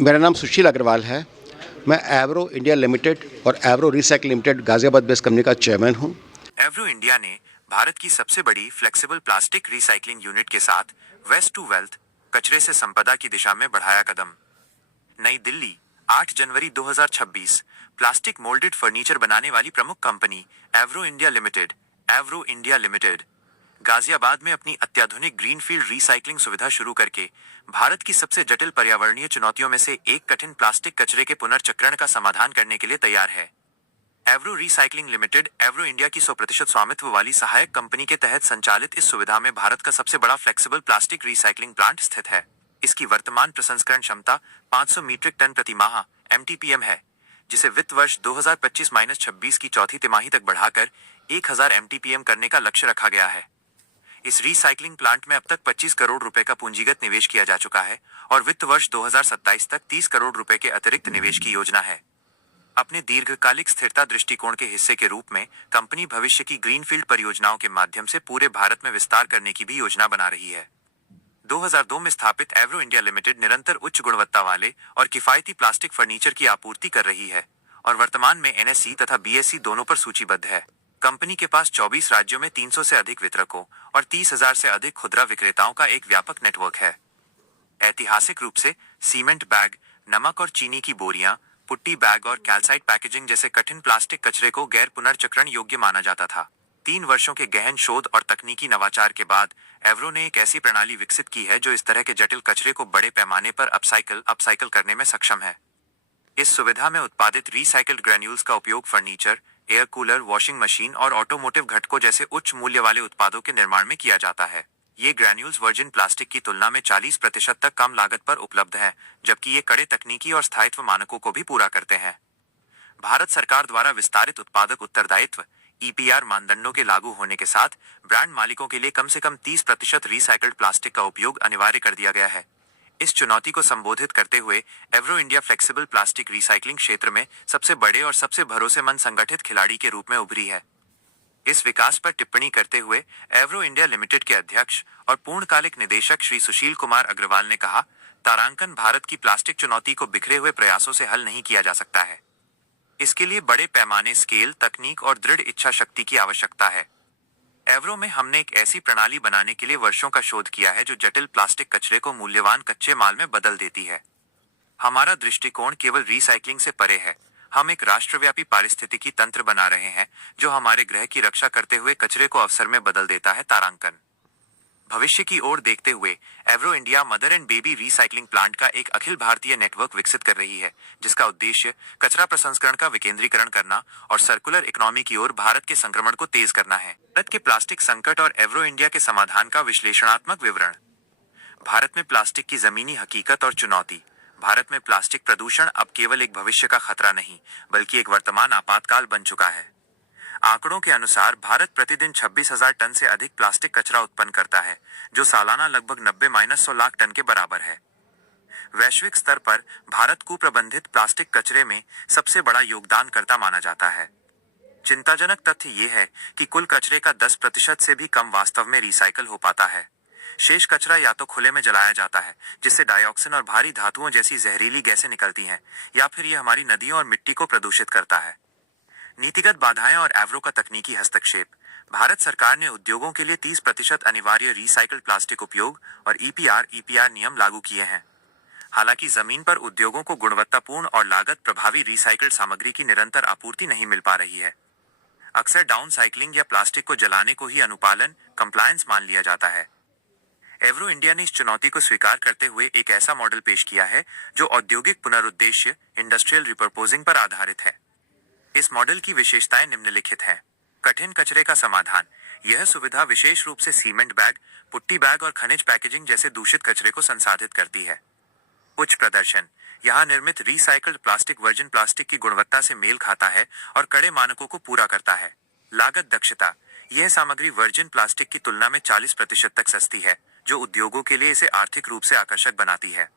मेरा नाम सुशील अग्रवाल है। मैं एवरो इंडिया लिमिटेड और Avro recycle limited Ghaziabad based company का चेयरमैन हूं। एवरो इंडिया ने भारत की सबसे बड़ी फ्लेक्सिबल प्लास्टिक रिसाइकलिंग यूनिट के साथ वेस्ट टू वेल्थ, कचरे से संपदा की दिशा में बढ़ाया कदम। नई दिल्ली, 8 जनवरी 2026। प्लास्टिक मोल्डेड फर्नीचर बनाने वाली प्रमुख कंपनी एवरो इंडिया लिमिटेड गाजियाबाद में अपनी अत्याधुनिक ग्रीनफील्ड रिसाइकलिंग सुविधा शुरू करके भारत की सबसे जटिल पर्यावरणीय चुनौतियों में से एक कठिन प्लास्टिक कचरे के पुनर्चक्रण का समाधान करने के लिए तैयार है। एवरो रिसाइकलिंग लिमिटेड एवरो इंडिया की 100% स्वामित्व वाली सहायक कंपनी के तहत संचालित इस सुविधा में भारत का सबसे बड़ा फ्लेक्सिबल प्लास्टिक रिसाइकलिंग प्लांट स्थित है। इसकी वर्तमान प्रसंस्करण क्षमता 500 मीट्रिक टन प्रति माह (MTPM) है, जिसे वित्त वर्ष 2025-26 की चौथी तिमाही तक बढ़ाकर 1000 MTPM करने का लक्ष्य रखा गया है। इस रिसाइकलिंग प्लांट में अब तक 25 करोड़ रुपए का पूंजीगत निवेश किया जा चुका है और वित्त वर्ष 2027 तक 30 करोड़ रुपए के अतिरिक्त निवेश की योजना है। अपने दीर्घकालिक स्थिरता दृष्टिकोण के हिस्से के रूप में कंपनी भविष्य की ग्रीनफील्ड परियोजनाओं के माध्यम से पूरे भारत में विस्तार करने की भी योजना बना रही है। 2002 में स्थापित एवरो इंडिया लिमिटेड निरंतर उच्च गुणवत्ता वाले और किफायती प्लास्टिक फर्नीचर की आपूर्ति कर रही है और वर्तमान में NSE तथा BSE दोनों पर सूचीबद्ध है। कंपनी के पास 24 राज्यों में 300 से अधिक वितरकों और 30,000 से अधिक खुदरा विक्रेताओं का एक व्यापक नेटवर्क है। ऐतिहासिक रूप से सीमेंट बैग, नमक और चीनी की बोरियां, पुट्टी बैग और कैल्साइट पैकेजिंग जैसे कठिन प्लास्टिक कचरे को गैर पुनर्चक्रण योग्य माना जाता था। 3 वर्षों के गहन शोध और तकनीकी नवाचार के बाद एवरो ने एक ऐसी प्रणाली विकसित की है जो इस तरह के जटिल कचरे को बड़े पैमाने पर अपसाइकल करने में सक्षम है। इस सुविधा में उत्पादित रिसाइकल्ड ग्रैन्यूल्स का उपयोग furniture, air cooler, washing machine और ऑटोमोटिव घटकों जैसे उच्च मूल्य वाले उत्पादों के निर्माण में किया जाता है। ये ग्रैन्यूल्स वर्जिन प्लास्टिक की तुलना में 40% तक कम लागत पर उपलब्ध हैं, जबकि ये कड़े तकनीकी और स्थायित्व मानकों को भी पूरा करते हैं। भारत सरकार द्वारा विस्तारित उत्पादक उत्तरदायित्व EPR मानदंडों के लागू होने के साथ ब्रांड मालिकों के लिए कम से कम 30% रिसाइकल्ड प्लास्टिक का उपयोग अनिवार्य कर दिया गया है। इस चुनौती को संबोधित करते हुए Avro India flexible plastic recycling क्षेत्र में सबसे बड़े और सबसे भरोसेमंद संगठित खिलाड़ी के रूप में उभरी है। इस विकास पर टिप्पणी करते हुए एवरो इंडिया लिमिटेड के अध्यक्ष और पूर्णकालिक निदेशक श्री सुशील कुमार अग्रवाल ने कहा, तारांकन भारत की प्लास्टिक चुनौती को बिखरे हुए प्रयासों से हल नहीं किया जा सकता है। इसके लिए बड़े पैमाने, स्केल, तकनीक और दृढ़ इच्छा शक्ति की आवश्यकता है। एवरो में हमने एक ऐसी प्रणाली बनाने के लिए वर्षों का शोध किया है जो जटिल प्लास्टिक कचरे को मूल्यवान कच्चे माल में बदल देती है। हमारा दृष्टिकोण केवल रिसाइकलिंग से परे है। हम एक राष्ट्रव्यापी पारिस्थितिकी तंत्र बना रहे हैं जो हमारे ग्रह की रक्षा करते हुए कचरे को अवसर में बदल देता है। तारांकन भविष्य की ओर देखते हुए Avro India mother and baby recycling plant का एक अखिल भारतीय नेटवर्क विकसित कर रही है, जिसका उद्देश्य कचरा प्रसंस्करण का विकेंद्रीकरण करना और सर्कुलर इकोनॉमी की ओर भारत के संक्रमण को तेज करना है। भारत के प्लास्टिक संकट और एवरो इंडिया के समाधान का विश्लेषणात्मक विवरण। भारत में प्लास्टिक की जमीनी हकीकत और चुनौती। भारत में प्लास्टिक प्रदूषण अब केवल एक भविष्य का खतरा नहीं, बल्कि एक वर्तमान आपातकाल बन चुका है। आंकड़ों के अनुसार भारत प्रतिदिन 26,000 टन से अधिक प्लास्टिक कचरा उत्पन्न करता है, जो सालाना लगभग 90-100 लाख टन के बराबर है। वैश्विक स्तर पर भारत कुप्रबंधित प्लास्टिक कचरे में सबसे बड़ा योगदानकर्ता माना जाता है। चिंताजनक तथ्य ये है कि कुल कचरे का 10% से भी कम वास्तव में रिसाइकल हो पाता है। शेष कचरा या तो खुले में जलाया जाता है, जिससे डाइऑक्सिन और भारी धातुओं जैसी जहरीली गैसें निकलती हैं, या फिर ये हमारी नदियों और मिट्टी को प्रदूषित करता है। नीतिगत बाधाएं और एवरो का तकनीकी हस्तक्षेप। भारत सरकार ने उद्योगों के लिए 30% अनिवार्य रिसाइकल्ड प्लास्टिक उपयोग और EPR नियम लागू किए हैं। हालांकि जमीन पर उद्योगों को गुणवत्तापूर्ण और लागत प्रभावी रिसाइकल्ड सामग्री की निरंतर आपूर्ति नहीं मिल पा रही है। अक्सर डाउन साइक्लिंग या प्लास्टिक को जलाने को ही अनुपालन कंप्लायंस मान लिया जाता है। एवरो इंडिया ने इस चुनौती को स्वीकार करते हुए एक ऐसा मॉडल पेश किया है जो औद्योगिक पुनरुद्देश्य इंडस्ट्रियल रिपर्पोजिंग पर आधारित है। इस मॉडल की विशेषताएं निम्नलिखित हैं। कठिन कचरे का समाधान। यह सुविधा विशेष रूप से सीमेंट बैग, पुट्टी बैग और खनिज पैकेजिंग जैसे दूषित कचरे को संसाधित करती है। उच्च प्रदर्शन। यहाँ निर्मित रिसाइकल्ड प्लास्टिक वर्जिन प्लास्टिक की गुणवत्ता से मेल खाता है और कड़े मानकों को पूरा करता है। लागत दक्षता। यह सामग्री वर्जिन प्लास्टिक की तुलना में 40% तक सस्ती है, जो उद्योगों के लिए इसे आर्थिक रूप से आकर्षक बनाती है।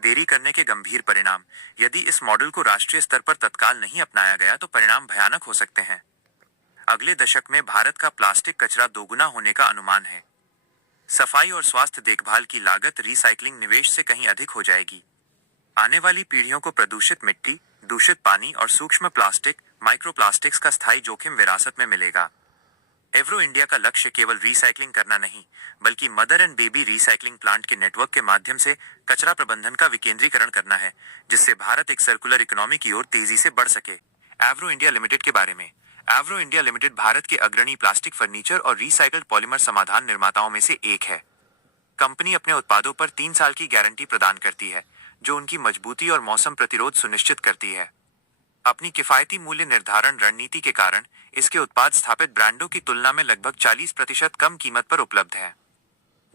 देरी करने के गंभीर परिणाम। यदि इस मॉडल को राष्ट्रीय स्तर पर तत्काल नहीं अपनाया गया तो परिणाम भयानक हो सकते हैं। अगले दशक में भारत का प्लास्टिक कचरा दोगुना होने का अनुमान है। सफाई और स्वास्थ्य देखभाल की लागत रिसाइकलिंग निवेश से कहीं अधिक हो जाएगी। आने वाली पीढ़ियों को प्रदूषित मिट्टी, दूषित पानी और सूक्ष्म प्लास्टिक, माइक्रोप्लास्टिक्स का स्थायी जोखिम विरासत में मिलेगा। एवरो इंडिया का लक्ष्य केवल रिसाइकलिंग करना नहीं, बल्कि mother and baby recycling plant के नेटवर्क के माध्यम से कचरा प्रबंधन का विकेंद्रीकरण करना है, जिससे भारत एक सर्कुलर इकोनॉमी की ओर तेजी से बढ़ सके। एवरो इंडिया लिमिटेड के बारे में। एवरो इंडिया लिमिटेड भारत के अग्रणी प्लास्टिक फर्नीचर और रिसाइकल्ड पॉलीमर समाधान निर्माताओं में से एक है। कंपनी अपने उत्पादों पर 3 साल की गारंटी प्रदान करती है, जो उनकी मजबूती और मौसम प्रतिरोध सुनिश्चित करती है। अपनी किफायती मूल्य निर्धारण रणनीति के कारण इसके उत्पाद स्थापित ब्रांडों की तुलना में लगभग 40% कम कीमत पर उपलब्ध है।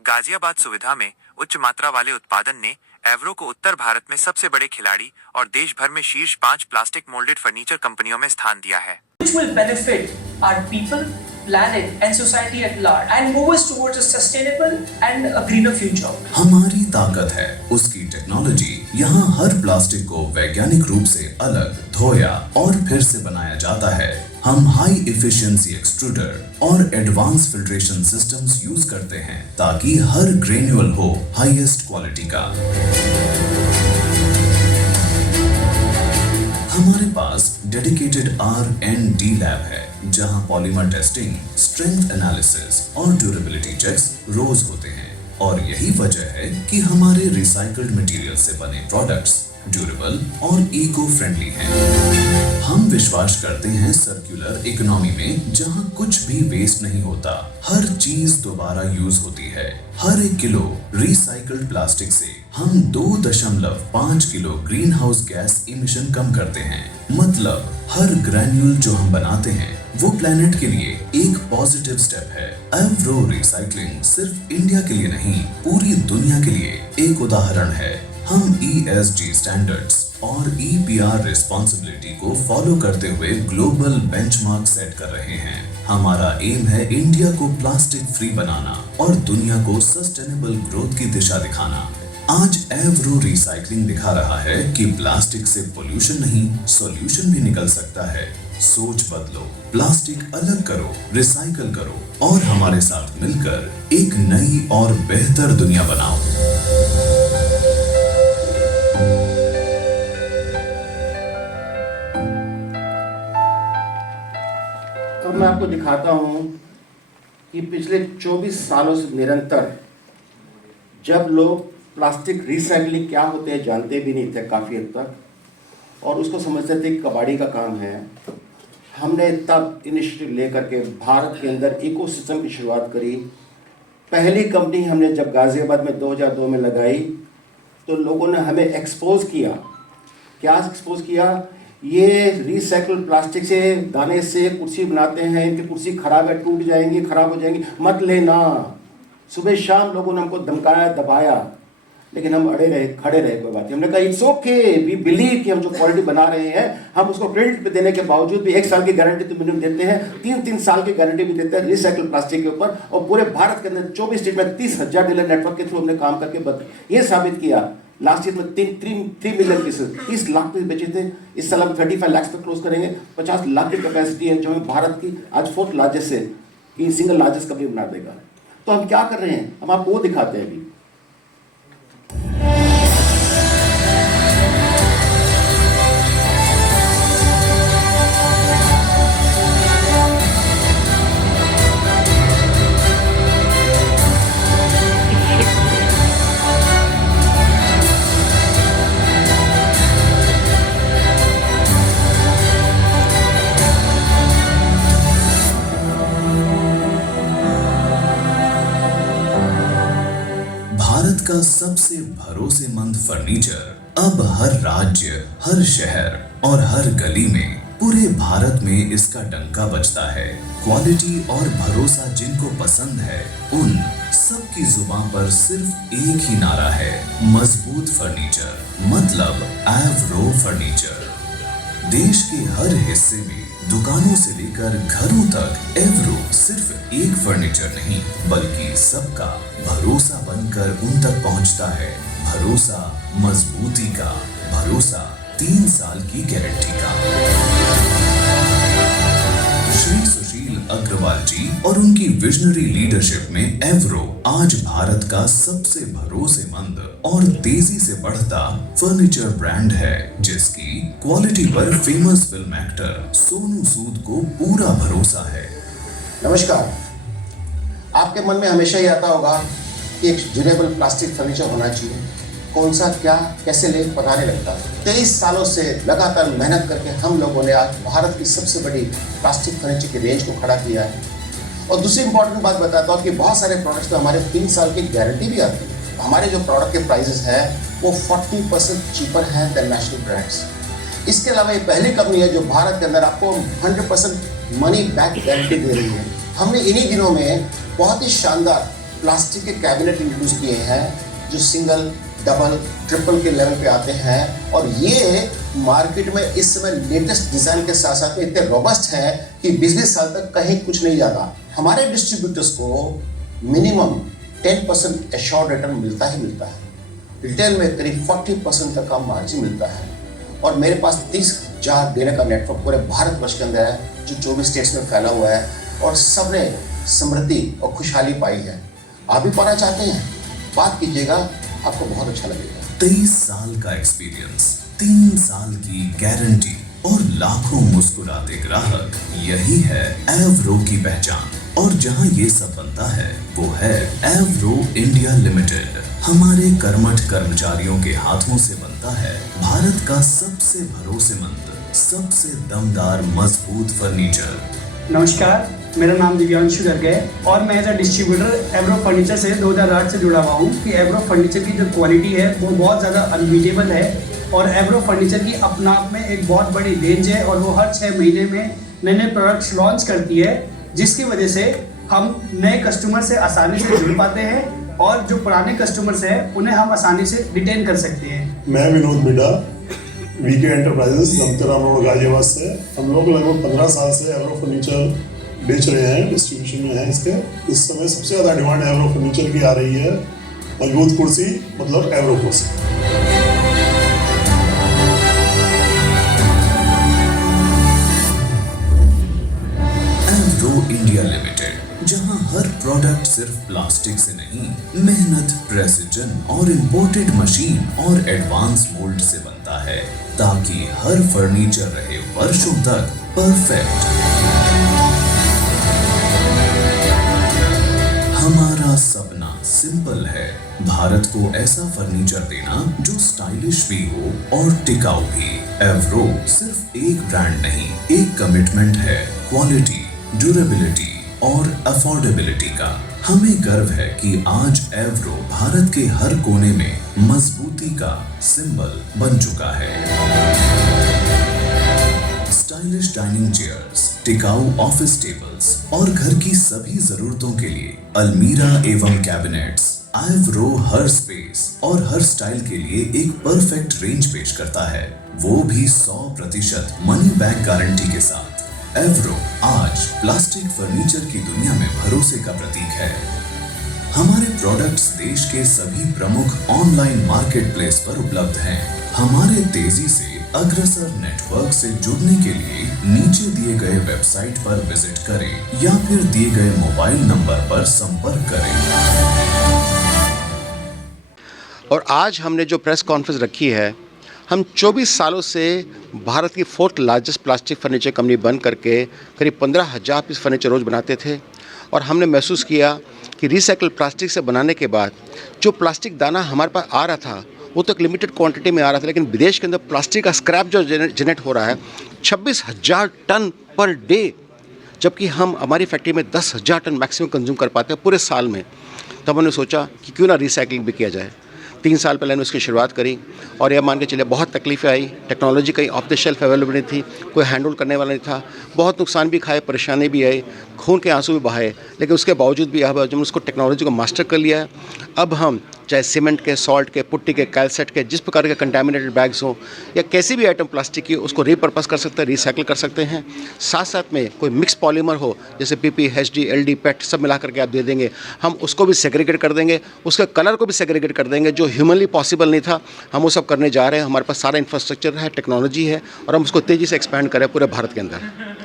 गाजियाबाद सुविधा में उच्च मात्रा वाले उत्पादन ने एवरो को उत्तर भारत में सबसे बड़े खिलाड़ी और देश भर में शीर्ष 5 प्लास्टिक मोल्डेड फर्नीचर कंपनियों में स्थान दिया है। Which will benefit our people, planet and society at large and move us towards a sustainable and a greener future. हमारी ताकत है उसकी टेक्नोलॉजी। यहाँ हर प्लास्टिक को वैज्ञानिक रूप से अलग धोया और फिर से बनाया जाता है। हम हाई एफिशिएंसी एक्सट्रूडर और एडवांस फिल्ट्रेशन सिस्टम्स यूज करते हैं ताकि हर ग्रेन्यूल हो हाईएस्ट क्वालिटी का। हमारे पास डेडिकेटेड R&D लैब है जहां पॉलीमर टेस्टिंग, स्ट्रेंथ एनालिसिस और ड्यूरेबिलिटी चेक्स रोज होते हैं। और यही वजह है कि हमारे रिसाइकल्ड मटेरियल से बने प्रोडक्ट्स ड्यूरेबल और इको फ्रेंडली हैं। हम विश्वास करते हैं सर्कुलर इकोनॉमी में जहां कुछ भी वेस्ट नहीं होता, हर चीज दोबारा यूज होती है। हर 1 किलो रिसाइकल्ड प्लास्टिक से हम 2.5 kilo greenhouse gas emission कम करते हैं। मतलब हर ग्रैन्यूल जो हम बनाते हैं वो प्लेनेट के लिए एक पॉजिटिव स्टेप है। एवरो रिसाइकलिंग सिर्फ इंडिया के लिए नहीं, पूरी दुनिया के लिए एक उदाहरण है। हम ESG स्टैंडर्ड्स और EPR रिस्पॉन्सिबिलिटी को फॉलो करते हुए ग्लोबल बेंचमार्क सेट कर रहे हैं। हमारा एम है इंडिया को प्लास्टिक फ्री बनाना और दुनिया को सस्टेनेबल ग्रोथ की दिशा दिखाना। आज एवरो रिसाइकलिंग दिखा रहा है कि प्लास्टिक से पोल्यूशन नहीं, सॉल्यूशन भी निकल सकता है। सोच बदलो, प्लास्टिक अलग करो, रिसाइकल करो और हमारे साथ मिलकर एक नई और बेहतर दुनिया बनाओ। अब मैं आपको दिखाता हूँ कि पिछले 24 सालों से निरंतर जब लोग प्लास्टिक रिसाइकलिंग क्या होते हैं जानते भी नहीं थे काफ़ी हद तक, और उसको समझते थे कबाड़ी का काम है, हमने तब इनिशिएटिव लेकर के भारत के अंदर इकोसिस्टम की शुरुआत करी। पहली कंपनी हमने जब गाज़ियाबाद में 2002 में लगाई तो लोगों ने हमें एक्सपोज किया। क्या एक्सपोज किया? ये रिसाइकल प्लास्टिक से दाने से कुर्सी बनाते हैं, इनकी कुर्सी खराब है, टूट जाएंगी, खराब हो जाएंगी, मत लेना। सुबह शाम लोगों ने हमको धमकाया, दबाया, लेकिन हम अड़े रहे, खड़े रहे, कोई बात नहीं। हमने कहा इट्स ओके, वी बिलीव कि हम जो क्वालिटी बना रहे हैं हम उसको क्रेडिट पे देने के बावजूद भी 1 साल की गारंटी तो मिनिमम देते हैं, 3 साल की गारंटी भी देते हैं रिसाइकल प्लास्टिक के ऊपर। और पूरे भारत के अंदर 24 स्टेट में 30,000 डीलर नेटवर्क के थ्रू हमने काम करके ये साबित किया। लास्ट ईयर में 3 मिलियन पीसेस 30 लाख पीस बेचे थे। इस साल हम 35 लाख पे क्लोज करेंगे। 50 लाख की कैपेसिटी है जो हमें भारत की आज 4th लार्जेस्ट है कि सिंगल लार्जेस्ट कंपनी बना देगा। तो हम क्या कर रहे हैं, हम आपको वो दिखाते हैं अभी। भारत का सबसे भरोसेमंद फर्नीचर अब हर राज्य, हर शहर और हर गली में, पूरे भारत में इसका डंका बजता है। क्वालिटी और भरोसा जिनको पसंद है उन सबकी जुबान पर सिर्फ एक ही नारा है, मजबूत फर्नीचर, मतलब एवरो फर्नीचर। देश के हर हिस्से में दुकानों से लेकर घरों तक एवरो सिर्फ एक फर्नीचर नहीं बल्कि सबका भरोसा बनकर उन तक पहुंचता है। भरोसा मजबूती का, भरोसा 3 साल की गारंटी का। श्री सुशील अग्रवाल अग्रवाल जी और उनकी विजनरी लीडरशिप में एवरो आज भारत का सबसे भरोसेमंद और तेजी से बढ़ता फर्नीचर ब्रांड है, जिसकी क्वालिटी पर famous film actor Sonu Sood को पूरा भरोसा है। नमस्कार। आपके मन में हमेशा ही आता होगा कि एक ड्यूरेबल प्लास्टिक फर्नीचर होना चाहिए, कौन सा क्या कैसे ले पता नहीं लगता। 23 सालों से लगातार मेहनत करके हम लोगों ने आज भारत की सबसे बड़ी प्लास्टिक फर्नीचर की रेंज को खड़ा किया है। और दूसरी इंपॉर्टेंट बात बताता हूँ कि बहुत सारे प्रोडक्ट्स में हमारे 3 साल की गारंटी भी आती है। हमारे जो प्रोडक्ट के प्राइजेस हैं वो 40% चीपर हैं देन नेशनल ब्रांड्स। इसके अलावा ये पहली कंपनी है जो भारत के अंदर आपको 100% मनी बैक गारंटी दे रही है। हमने इन्हीं दिनों में बहुत ही शानदार प्लास्टिक के कैबिनेट इंट्रोड्यूस किए हैं जो सिंगल, डबल, ट्रिपल के लेवल पे आते हैं और ये मार्केट में इस समय लेटेस्ट डिज़ाइन के साथ साथ में इतने रोबस्ट हैं कि 20-20 साल तक कहीं कुछ नहीं जाता। हमारे डिस्ट्रीब्यूटर्स को मिनिमम 10% एश्योर्ड रिटर्न मिलता ही मिलता है। रिटेल में करीब 40% तक का मार्जिन मिलता है और मेरे पास 30,000 डीलर का नेटवर्क पूरे भारतवर्ष के अंदर है जो 24 स्टेट्स में फैला हुआ है और सबने समृद्धि और खुशहाली पाई है। आप भी पाना चाहते हैं? बात कीजिएगा, आपको बहुत अच्छा लगेगा। 23 साल का एक्सपीरियंस, 3 साल की गारंटी और लाखों मुस्कुराते ग्राहक, यही है एवरो की पहचान। और जहां ये सब बनता है वो है एवरो इंडिया लिमिटेड। हमारे कर्मठ कर्मचारियों के हाथों से बनता है भारत का सबसे भरोसेमंद, सबसे दमदार, मजबूत फर्नीचर। नमस्कार, मेरा नाम दिव्यांशु गर्ग है और मैं as a distributor Evro furniture से 2008 से जुड़ा हुआ हूँ कि एवरो फर्नीचर की जो क्वालिटी है वो बहुत ज़्यादा अनबीटेबल है और एवरो फर्नीचर की अपना आप में एक बहुत बड़ी रेंज है और वो हर 6 महीने में नए नए प्रोडक्ट्स लॉन्च करती है, जिसकी वजह से हम नए कस्टमर से आसानी से जुड़ पाते हैं और जो पुराने कस्टमर्स हैं उन्हें हम आसानी से रिटेन कर सकते हैं। मैं Vinod Midda, VK enterprises, Gamtaram road, Ghaziabad से। हम लोग लगभग 15 साल से एवरो फर्नीचर बेच रहे हैं, डिस्ट्रीब्यूशन में है इसके। इस समय सबसे ज़्यादा डिमांड एवरो फर्नीचर की आ रही है। मजबूत कुर्सी मतलब एवरो कुर्सी। एवरो इंडिया लिमिटेड, जहां हर प्रोडक्ट सिर्फ प्लास्टिक से नहीं, मेहनत, प्रेसिजन और इंपोर्टेड मशीन और एडवांस मोल्ड से बनता है ताकि हर फर्नीचर रहे वर्षों तक परफेक्ट। हमारा सपना सिंपल है, भारत को ऐसा फर्नीचर देना जो स्टाइलिश भी हो और टिकाऊ भी। एवरो सिर्फ एक ब्रांड नहीं, एक कमिटमेंट है क्वालिटी, ड्यूरेबिलिटी और अफोर्डेबिलिटी का। हमें गर्व है कि आज एवरो भारत के हर कोने में मजबूती का सिंबल बन चुका है। स्टाइलिश डाइनिंग चेयर्स, टिकाऊ ऑफिस टेबल्स और घर की सभी जरूरतों के लिए अलमीरा एवं कैबिनेट्स, एवरो हर स्पेस और हर स्टाइल के लिए एक परफेक्ट रेंज पेश करता है, वो भी 100% मनी बैक गारंटी के साथ। एवरो आज प्लास्टिक फर्नीचर की दुनिया में भरोसे का प्रतीक है। हमारे प्रोडक्ट्स देश के सभी प्रमुख ऑनलाइन मार्केट प्लेस पर उपलब्ध हैं। हमारे तेजी से अग्रसर नेटवर्क से जुड़ने के लिए नीचे दिए गए वेबसाइट पर विजिट करें या फिर दिए गए मोबाइल नंबर पर संपर्क करें। और आज हमने जो प्रेस कॉन्फ्रेंस रखी है, हम 24 सालों से भारत की 4th largest plastic furniture company बन करके करीब 15,000 पीस फर्नीचर रोज़ बनाते थे और हमने महसूस किया कि रिसाइकल प्लास्टिक से बनाने के बाद जो प्लास्टिक दाना हमारे पास आ रहा था वो तो एक लिमिटेड क्वांटिटी में आ रहा था, लेकिन विदेश के अंदर प्लास्टिक का स्क्रैप जो जनरेट हो रहा है 26,000 टन पर डे, जबकि हम हमारी फैक्ट्री में 10,000 टन मैक्सिमम कंज्यूम कर पाते हैं पूरे साल में। तब हमने सोचा कि क्यों ना रिसाइकलिंग भी किया जाए। 3 साल पहले हमने उसकी शुरुआत करी और यह मान के चलिए बहुत तकलीफ़ें आई। टेक्नोलॉजी कहीं ऑफ द शेल्फ अवेलेबल नहीं थी, कोई हैंडल करने वाला नहीं था, बहुत नुकसान भी खाए, परेशानी भी आई, खून के आंसू भी बहाए, लेकिन उसके बावजूद भी अब जब उसको टेक्नोलॉजी को मास्टर कर लिया है, अब हम चाहे सीमेंट के, सॉल्ट के, पुट्टी के, कैलसेट के, जिस प्रकार के कंटामिनेटेड बैग्स हों या कैसी भी आइटम प्लास्टिक की, उसको रीपर्पस कर सकते हैं, रिसाइकिल कर सकते हैं। साथ साथ में कोई मिक्स पॉलीमर हो जैसे PP, HD, LD, PET सब मिला करके आप दे देंगे, हम उसको भी सेग्रीगेट कर देंगे, उसके कलर को भी सेग्रीगेट कर देंगे, जो ह्यूमनली पॉसिबल नहीं था, हम वो सब करने जा रहे हैं। हमारे पास सारा इंफ्रास्ट्रक्चर है, टेक्नोलॉजी है और हम उसको तेज़ी से एक्सपैंड करें पूरे भारत के अंदर।